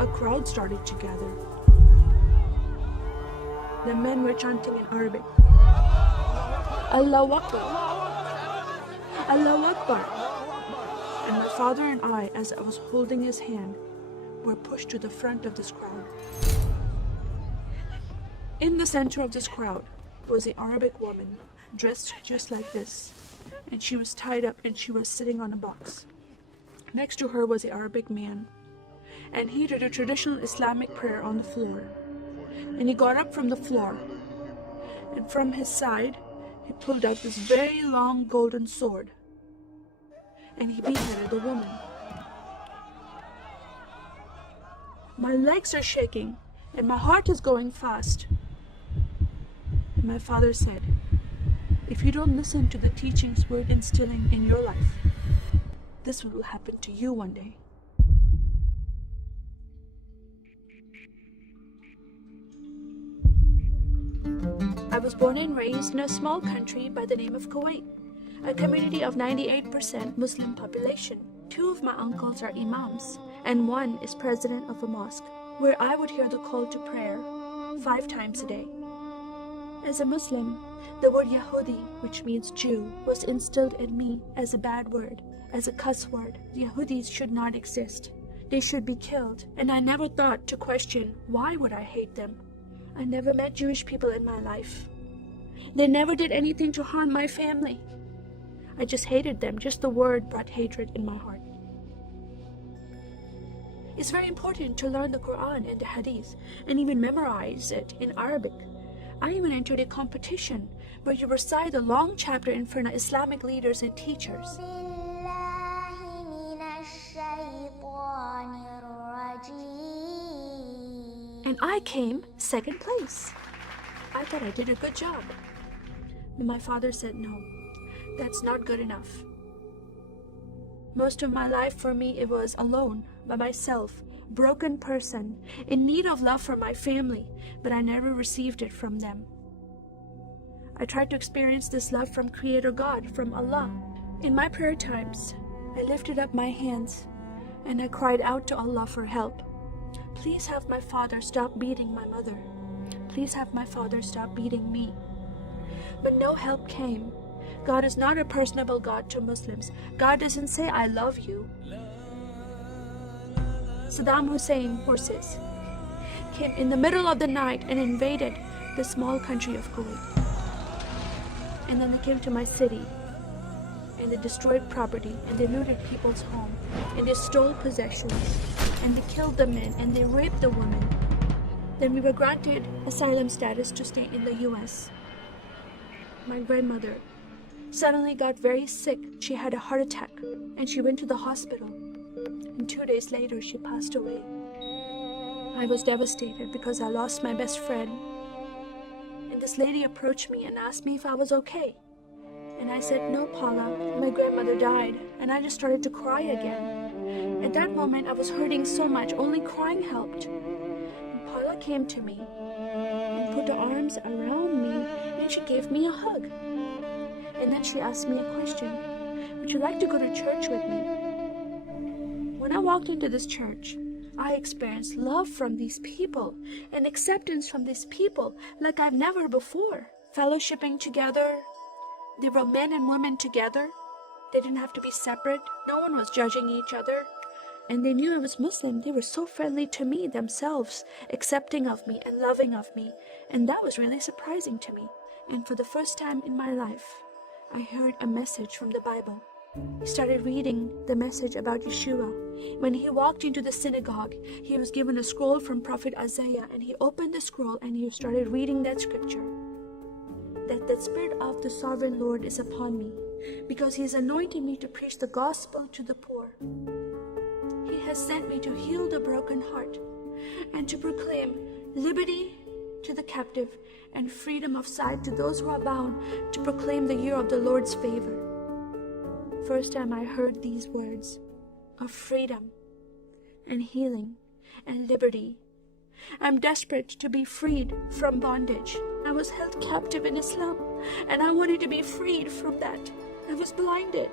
a crowd started to gather. The men were chanting in Arabic, Allahu Akbar, Allahu Akbar. And my father and I, as I was holding his hand, were pushed to the front of this crowd. In the center of this crowd was an Arabic woman, dressed just like this, and she was tied up and she was sitting on a box. Next to her was an Arabic man, and he did a traditional Islamic prayer on the floor. And he got up from the floor, and from his side, he pulled out this very long golden sword, and he beheaded the woman. My legs are shaking, and my heart is going fast. And my father said, if you don't listen to the teachings we're instilling in your life, this will happen to you one day. I was born and raised in a small country by the name of Kuwait, a community of 98% Muslim population. 2 of my uncles are imams, and 1 is president of a mosque, where I would hear the call to prayer 5 times a day. As a Muslim, the word Yahudi, which means Jew, was instilled in me as a bad word, as a cuss word. Yahudis should not exist. They should be killed, and I never thought to question why would I hate them. I never met Jewish people in my life. They never did anything to harm my family. I just hated them. Just the word brought hatred in my heart. It's very important to learn the Quran and the Hadith and even memorize it in Arabic. I even entered a competition where you recite a long chapter in front of Islamic leaders and teachers. And I came 2nd place. I thought I did a good job. But my father said, no, that's not good enough. Most of my life for me, it was alone, by myself, broken person, in need of love from my family, but I never received it from them. I tried to experience this love from Creator God, from Allah. In my prayer times, I lifted up my hands and I cried out to Allah for help. Please have my father stop beating my mother. Please have my father stop beating me. But no help came. God is not a personable God to Muslims. God doesn't say, I love you. Saddam Hussein forces came in the middle of the night and invaded the small country of Kuwait. And then they came to my city and they destroyed property and they looted people's home and they stole possessions and they killed the men and they raped the women. Then we were granted asylum status to stay in the US. My grandmother suddenly got very sick. She had a heart attack and she went to the hospital. And 2 days later, she passed away. I was devastated because I lost my best friend. And this lady approached me and asked me if I was okay. And I said, no, Paula, my grandmother died. And I just started to cry again. At that moment, I was hurting so much, only crying helped. And Paula came to me and put her arms around me and she gave me a hug. And then she asked me a question. Would you like to go to church with me? When I walked into this church, I experienced love from these people and acceptance from these people like I've never before. Fellowshipping together. They were men and women together. They didn't have to be separate. No one was judging each other. And they knew I was Muslim. They were so friendly to me themselves, accepting of me and loving of me. And that was really surprising to me. And for the first time in my life, I heard a message from the Bible. He started reading the message about Yeshua. When he walked into the synagogue, he was given a scroll from Prophet Isaiah, and he opened the scroll and he started reading that scripture. That the Spirit of the Sovereign Lord is upon me, because he has anointed me to preach the gospel to the poor. He has sent me to heal the broken heart and to proclaim liberty to the captive and freedom of sight to those who are bound, to proclaim the year of the Lord's favor. First time I heard these words of freedom and healing and liberty. I'm desperate to be freed from bondage. I was held captive in Islam and I wanted to be freed from that. I was blinded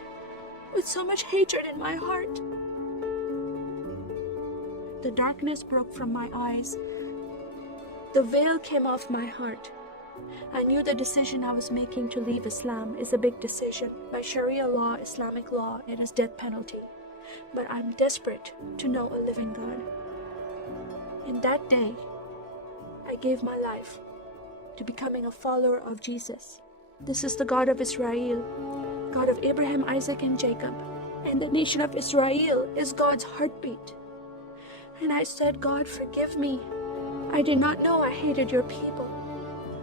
with so much hatred in my heart. The darkness broke from my eyes. The veil came off my heart. I knew the decision I was making to leave Islam is a big decision. By Sharia law, Islamic law, it is death penalty. But I'm desperate to know a living God. In that day, I gave my life to becoming a follower of Jesus. This is the God of Israel, God of Abraham, Isaac, and Jacob. And the nation of Israel is God's heartbeat. And I said, God, forgive me. I did not know I hated your people.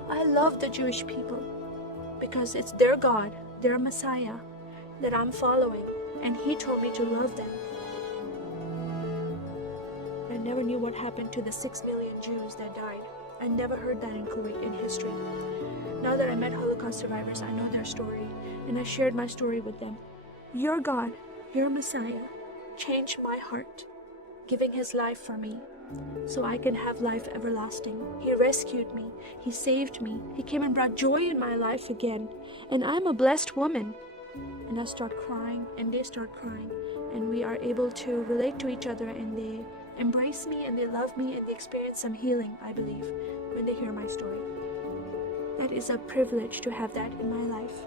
I love the Jewish people because it's their God, their Messiah that I'm following, and He told me to love them. I never knew what happened to the 6 million Jews that died. I never heard that in Kuwait in history. Now that I met Holocaust survivors, I know their story, and I shared my story with them. Your God, your Messiah, changed my heart, giving His life for me, so I can have life everlasting. He rescued me. He saved me. He came and brought joy in my life again. And I'm a blessed woman. And I start crying, and they start crying. And we are able to relate to each other, and they embrace me, and they love me, and they experience some healing, I believe, when they hear my story. That is a privilege to have that in my life.